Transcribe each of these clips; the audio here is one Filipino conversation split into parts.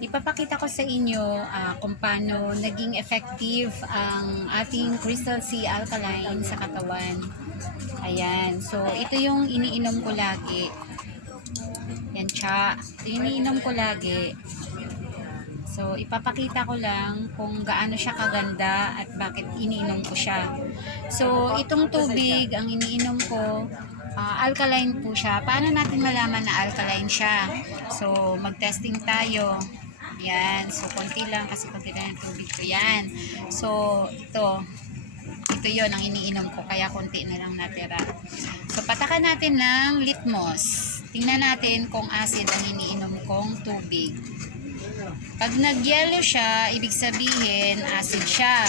Ipapakita ko sa inyo kung paano naging effective ang ating Crystal Sea Alkaline sa katawan. Ayan. So, ito yung iniinom ko lagi. Yan siya. Ito yung iniinom ko lagi. So, ipapakita ko lang kung gaano siya kaganda at bakit iniinom ko siya. So, itong tubig, ang iniinom ko, alkaline po siya. Paano natin malaman na alkaline siya? So, mag-testing tayo. Yan. So, konti lang kasi konti lang yung tubig ko. Yan. So, ito yon ang iniinom ko. Kaya konti na lang natira. So, patakan natin ng litmus. Tingnan natin kung acid ang iniinom kong tubig. Pag nag-yellow siya, ibig sabihin acid siya.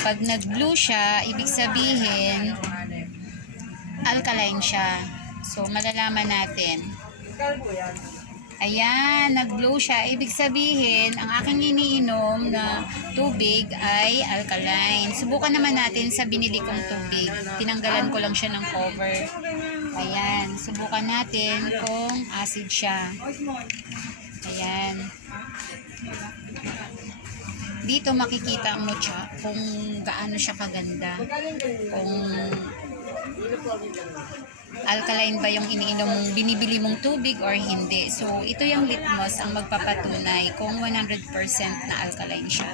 Pag nag-blue siya, ibig sabihin alkaline siya. So, malalaman natin. Ayan, nag-blue siya. Ibig sabihin, ang aking iniinom na tubig ay alkaline. Subukan naman natin sa binili kong tubig. Tinanggalan ko lang siya ng cover. Ayan, subukan natin kung acid siya. Ayan. Dito makikita mo siya kung gaano siya kaganda. Kung alkaline ba yung iniinom mong binibili mong tubig or hindi. So, ito yung litmus ang magpapatunay kung 100% na alkaline siya.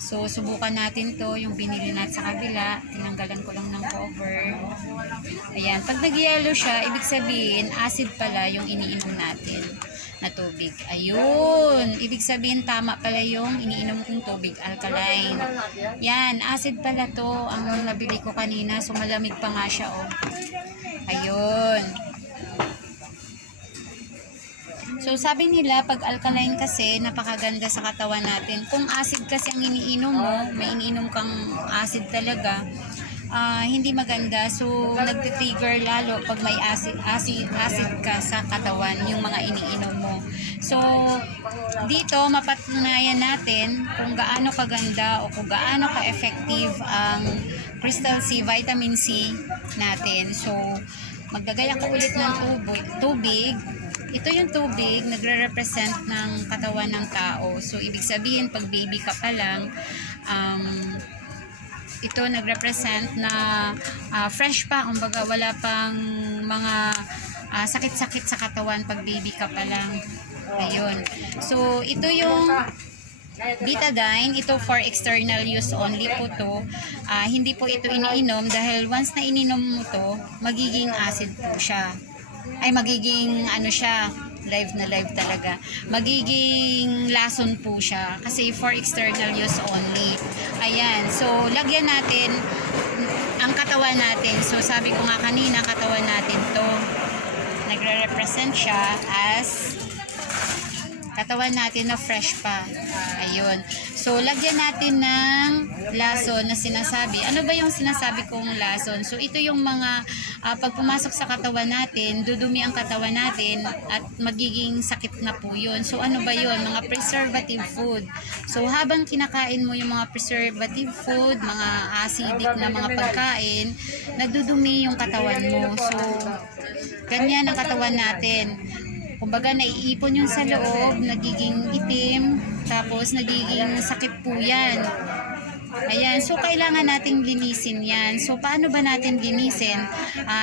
So, subukan natin to yung binili natin sa kabila. Tinanggalan ko lang ng cover. Ayan. Pag nag-yellow siya, ibig sabihin, acid pala yung iniinom natin na tubig. Ayun. Ibig sabihin, tama pala yung iniinom kong tubig, alkaline. Yan. Acid pala to ang nabili ko kanina. So, malamig pa nga siya, oh. Ayun. So, sabi nila, pag alkaline kasi, napakaganda sa katawan natin. Kung acid kasi ang iniinom mo, may iniinom kang acid talaga, hindi maganda. So, nagtitrigger lalo pag may acid ka sa katawan, yung mga iniinom mo. So, dito, mapatunayan natin kung gaano kaganda o kung gaano ka-effective ang Crystal Sea, Vitamin C natin. So, magdagay ako ulit ng tubig. Ito yung tubig, nagre-represent ng katawan ng tao. So, ibig sabihin, pag baby ka pa lang, ito nagrepresent na fresh pa, kumbaga wala pang mga sakit-sakit sa katawan pag baby ka pa lang. Ayun. So, ito yung betadine. Ito for external use only po to. Hindi po ito iniinom dahil once na ininom mo to, magiging acid po siya. Ay, magiging ano siya, live na live talaga. Magiging lason po siya kasi for external use only. Ayan. So, lagyan natin ang katawan natin. So, sabi ko nga kanina, katawan natin to. Nagre-represent siya as katawan natin na fresh pa. Ayun. So, lagyan natin ng lason na sinasabi. Ano ba yung sinasabi kong lason? So, ito yung mga pag pumasok sa katawan natin, dudumi ang katawan natin at magiging sakit na po yun. So, ano ba yun? Mga preservative food. So, habang kinakain mo yung mga preservative food, mga acidic na mga pagkain, nadudumi yung katawan mo. So, ganyan ang katawan natin. Kumbaga, naiipon yung sa loob, nagiging itim, tapos nagiging sakit po yan. Ayan, so kailangan nating linisin yan. So, paano ba natin linisin?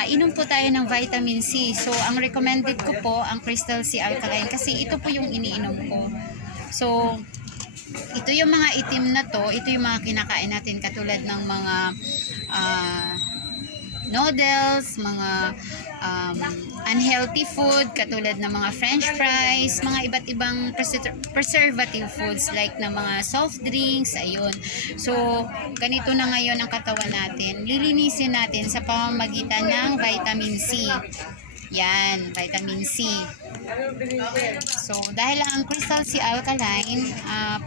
Inom po tayo ng vitamin C. So, ang recommended ko po, ang Crystal Sea Alkaline, kasi ito po yung iniinom ko. So, ito yung mga itim na to, ito yung mga kinakain natin katulad ng mga noodles, mga unhealthy food katulad ng mga french fries, mga iba't ibang preservative foods like na mga soft drinks, ayun. So, ganito na ngayon ang katawan natin. Lilinisin natin sa pamamagitan ng vitamin C. Yan, vitamin C. So, dahil ang Crystal Sea Alkaline,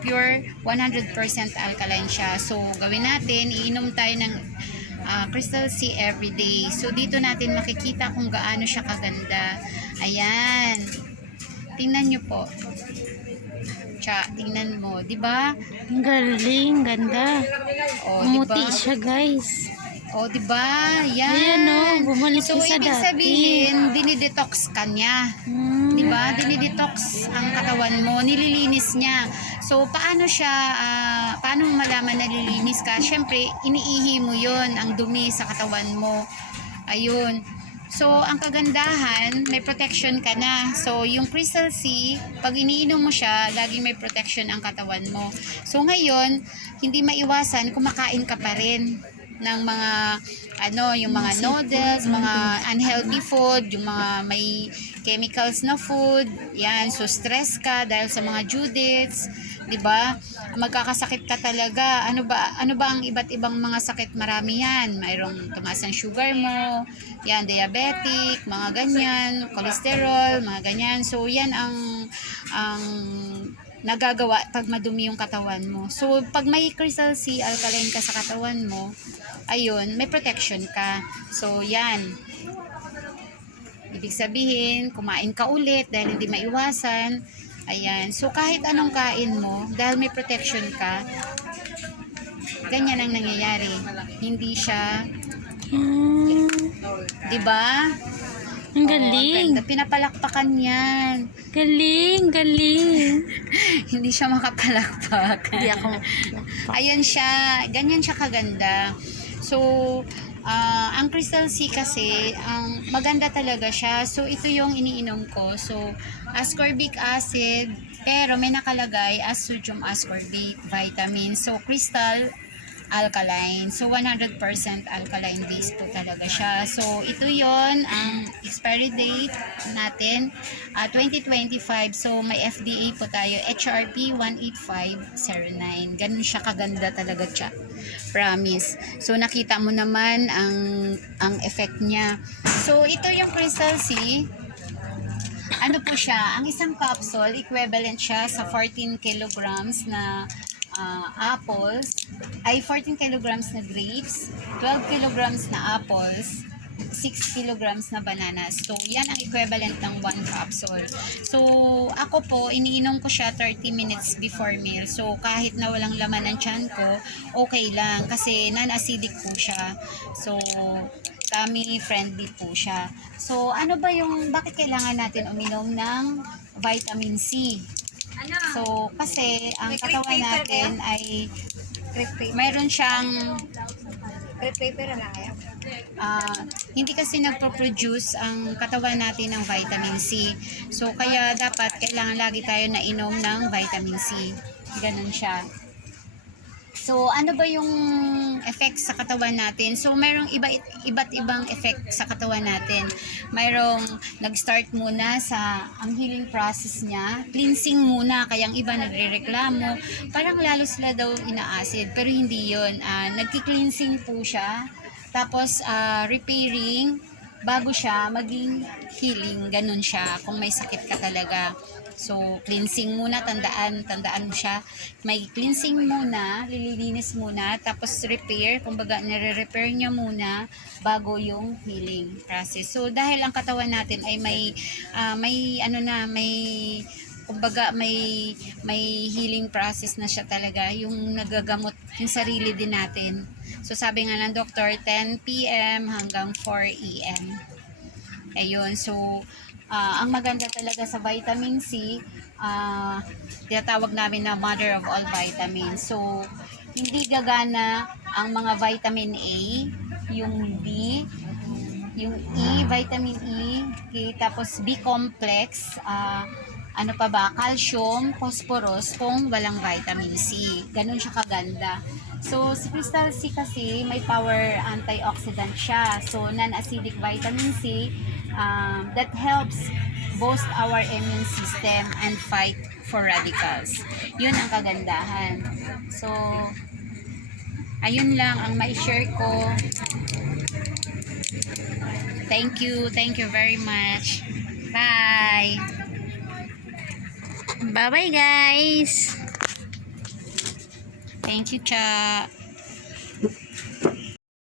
pure 100% alkaline siya. So, gawin natin, iinom tayo ng Crystal Sea everyday. So, dito natin makikita kung gaano siya kaganda. Ayan. Tingnan nyo po. Tingnan mo. Diba? Ang galing, ganda. O, Umuti diba? siya, guys. O, diba? Yan. Ayan, no, bumalik So, siya sa ibig dati. sabihin, dinidetox ka niya. Di ba? Dinidetox ang katawan mo, nililinis niya. So, paano siya, paano mo malaman na lilinis ka? Siyempre, iniihi mo yon ang dumi sa katawan mo. Ayun. So, ang kagandahan, may protection ka na. So, yung Crystal C, pag iniinom mo siya, laging may protection ang katawan mo. So, ngayon, hindi maiwasan, kumakain ka pa rin ng mga yung mga noodles, mga unhealthy food, yung mga may chemicals na food. Yan, so stress ka dahil sa mga due dates, 'di ba? Magkakasakit ka talaga. Ano ba ang iba't ibang mga sakit? Marami yan. Mayroong tumaas ang sugar mo, yan, diabetic, mga ganyan, cholesterol, mga ganyan. So, yan ang nagagawa pag madumi yung katawan mo. So, pag may Crystal C alkaline ka sa katawan mo, ayun, may protection ka. So, yan. Ibig sabihin, kumain ka ulit dahil hindi maiwasan. Ayan. So, kahit anong kain mo, dahil may protection ka, ganyan ang nangyayari. Hindi siya, di ba? Ang galing. Ganda. Pinapalakpakan yan. Galing, galing. Hindi siya makapalakpak. Hindi ako. Ayan siya. Ganyan siya kaganda. So, ang Crystal C kasi, ang maganda talaga siya. So, ito yung iniinom ko. So, ascorbic acid, pero may nakalagay as sodium ascorbate vitamin. So, Crystal alkaline. So, 100% alkaline base po talaga siya. So, ito yon ang expiry date natin, 2025. So, may FDA po tayo, HRP 18509. Ganun siya kaganda talaga siya. Promise. So, nakita mo naman ang effect niya. So, ito yung Crystal C. Ano po siya? Ang isang capsule, equivalent siya sa 14 kilograms na apples, ay 14 kilograms na grapes, 12 kilograms na apples, 6 kilograms na bananas. So, yan ang equivalent ng 1 capsule. So, ako po, iniinom ko siya 30 minutes before meal. So, kahit na walang laman ng tiyan ko, okay lang. Kasi non-acidic po siya. So, tummy friendly po siya. So, ano ba yung, bakit kailangan natin uminom ng vitamin C? So, kasi ang katawan natin ay mayroon siyang hindi kasi nagpo-produce ang katawan natin ng vitamin C. So, kaya dapat kailangan lagi tayo na inom ng vitamin C. Ganun siya. So, ano ba yung effect sa katawan natin? So, mayroong iba't ibang effect sa katawan natin. Mayroong nag-start muna sa ang healing process niya. Cleansing muna, kaya ang iba nagre-reklamo. Parang lalo sila daw ina-acid, pero hindi yun. Nagki-cleansing po siya. Tapos, repairing, bago siya maging healing. Ganun siya, kung may sakit ka talaga. So, cleansing muna, tandaan mo siya. May cleansing muna, lililinis muna, tapos repair, kumbaga nire-repair niya muna bago yung healing process. So, dahil ang katawan natin ay kumbaga may healing process na siya talaga, yung nagagamot yung sarili din natin. So, sabi nga ng doktor, 10 p.m. hanggang 4 a.m. Ayun, so, ang maganda talaga sa vitamin C, tinatawag namin na mother of all vitamins. So, hindi gagana ang mga vitamin A, yung B, yung E, vitamin E, okay, tapos B complex, ano pa ba, calcium, phosphorus, kung walang vitamin C. Ganun siya kaganda. So, si Crystal C kasi may power antioxidant siya. So, non-acidic vitamin C that helps boost our immune system and fight for radicals. Yun ang kagandahan. So, ayun lang ang mai-share ko. Thank you very much. Bye! Bye-bye, guys. Thank you, Cha.